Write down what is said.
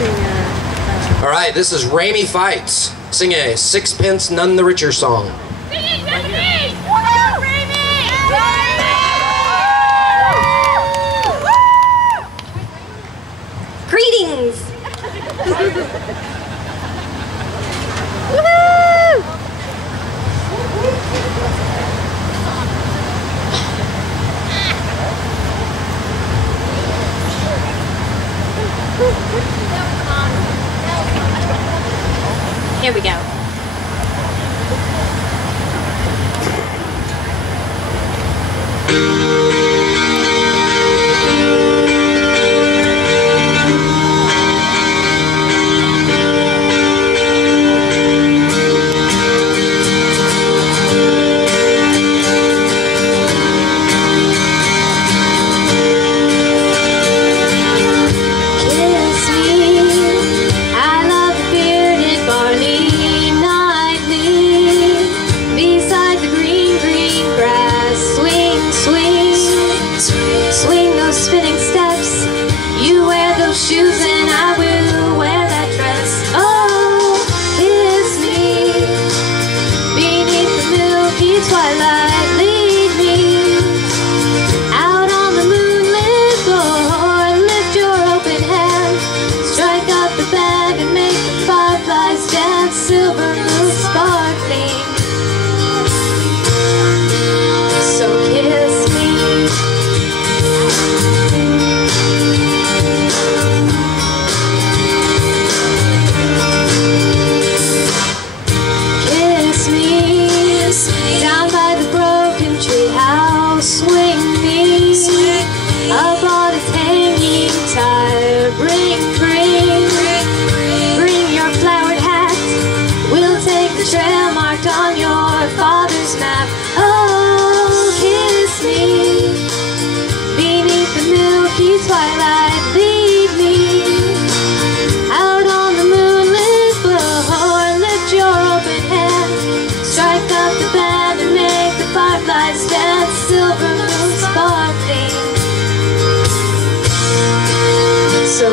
All right, this is Ramey Fights. Sing a Sixpence None the Richer song. Sing it, Ramey! Greetings! Here we go. Swing those spinning steps. You wear those shoes and I will wear that dress. Oh, kiss me beneath the milky twilight. Lead me out on the moonlit floor. Lift your open hand, strike up the band and make the fireflies dance. Silver moon sparkling. So kiss me. Down by the broken tree house, swing me up on its hanging tire. Bring your flowered hat. We'll take the trail marked on your father's map. Oh, kiss me beneath the milky twilight. Lead me out on the moonlit floor. Lift your open hand, strike up the band and make the fireflies dance. Silver moon sparkling. So